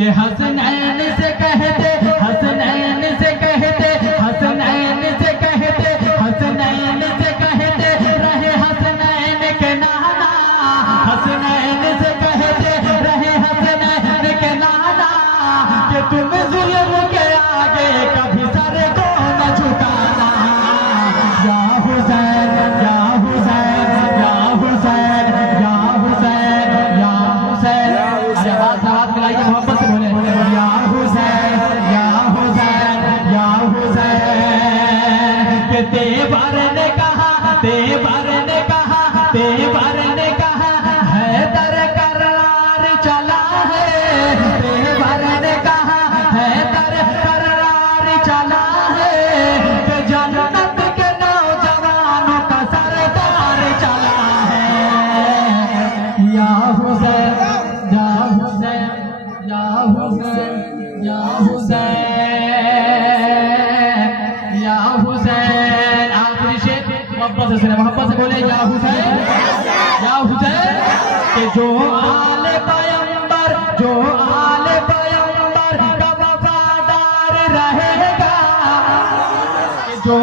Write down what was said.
کہ حسنین سے کہتے حسنین سے کہتے حسنین سے کہتے حسنین سے کہتے رہے حسنین کے نانا حسنین سے کہتے رہے حسنین کے نانا کہ تم ظلم کے آگے کبھی سر کو نہ جھکانا یا حسین یا حسین یا حسین یا حسین یا حسین ساتھ ملائی کے محبت سے بولے یا حسین یا حسین یا حسین کہ تیبر نے کہا تیبر نے کہا تیبر نے کہا حیدر کرار چلا ہے تیبر نے کہا حیدر کرار چلا ہے کہ جنت کے نوجوانوں کا سردار چلا ہے یا حسین یا حسین یا حسین یا حسین یا حسین آخری شیخ محبت سے بولے یا حسین یا حسین کہ جو آل پیمبر جو آل پیمبر کا وفادار رہے گا جو